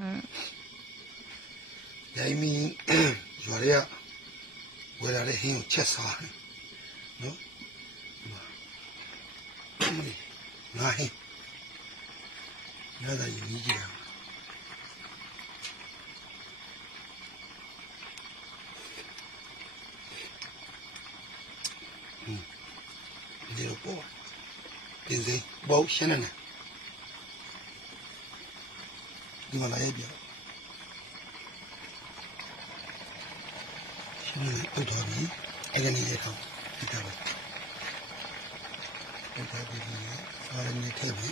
อืมဒိုင်မီရွာတွေကဝယ်လာတဲ့ဟင်းကိုချက်စားတယ်နော်ဒီမှာငါဟင်းနားသာယူကြီးကြည့်ရအောင်ဟင်းဒီလိုပေါ့ပြင်စိဘောက်ရှင်းနေတယ် ဒီမှာလာရဲ့ပြောရှင်းနေပုတ်တော်ပြီအဲ့ဒါနေရတော့ဒီကပဲအဲ့ဒါဒီနေစာရင်းနဲ့ထည့်ပြီ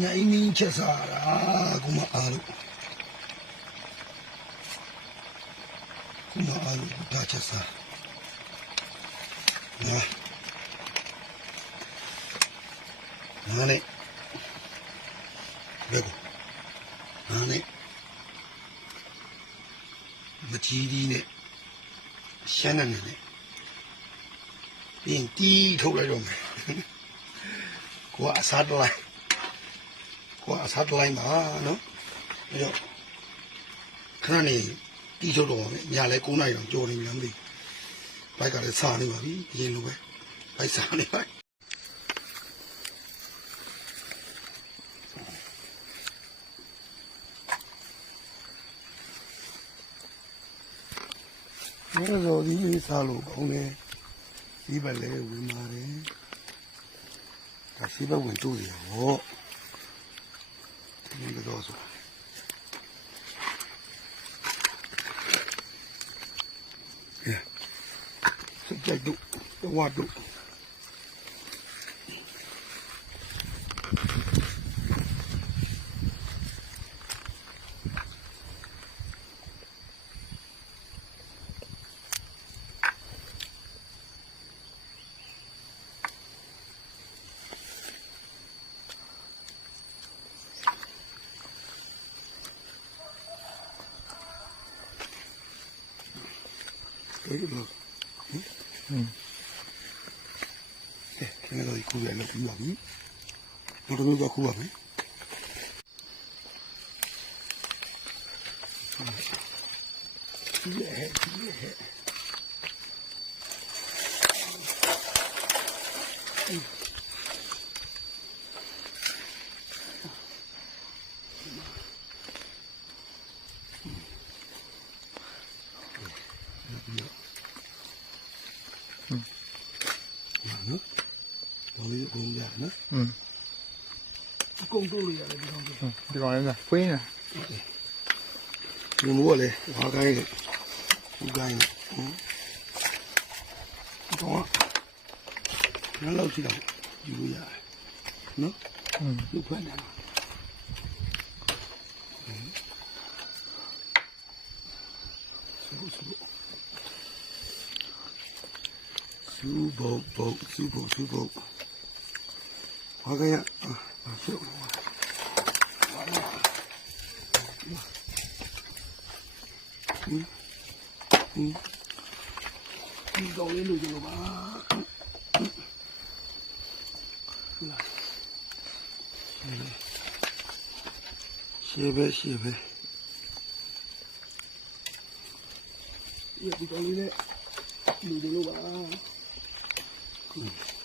ညအင်းင်းချက်စားတာကုမအားလို့ကုမအားလို့ဒါချက်စားညာ နားနဲ့ဘယ်ကိုဟာနဲ့မကြီးဒီနဲ့ရှမ်းနေနေနဲ့ပြီးရင်တီးထုတ်လိုက်တော့မယ်ကိုကအစားတလိုက်ကိုကအစားတလိုက်ပါနော်အဲတော့ခဏနေတီးထုတ်တော့မယ်ညာလဲ9နိုင်တော့ကြော်နေမှမသိဘိုက်ကလည်းစားနေပါပြီအရင်လိုပဲဘိုက်စားနေပါဘ ယ်လိုဒီလေးစားလို့ကောင်းလဲဒီဘက်လဲဝင်ပါတယ်ဒါစီဘက်ဝင်တူရဟောဒီကတော့ဆိုအဲစကြိုက်တို့ဝါတို့ ဒီလိုอืมအဲကျွန်တော်ဒီခုရလောက်ပြီးပါပြီဘယ်လိုမျိုးခုပါမယ်ဒီဟဲ့ဒီဟဲ့ နော် ဘာလို့ဘုံရနော်อืมအကုန်တို့လို့ရတယ်ဒီကောင်ကြီးဒီကောင်လေးကဖွင်းနေဒီမိုးကလည်းဝါကိုင်းနဲ့ဘူကိုင်းနဲ့ဟမ်တော့နောက်လောက် ရှိတော့ယူလို့ရတယ်နော်อืมလူဖွင့်တယ်စူဘုတ်ဘုတ်စူဘုတ်စူဘုတ်ဝါကိုင်းရအာဆုပ်တော့ဒီ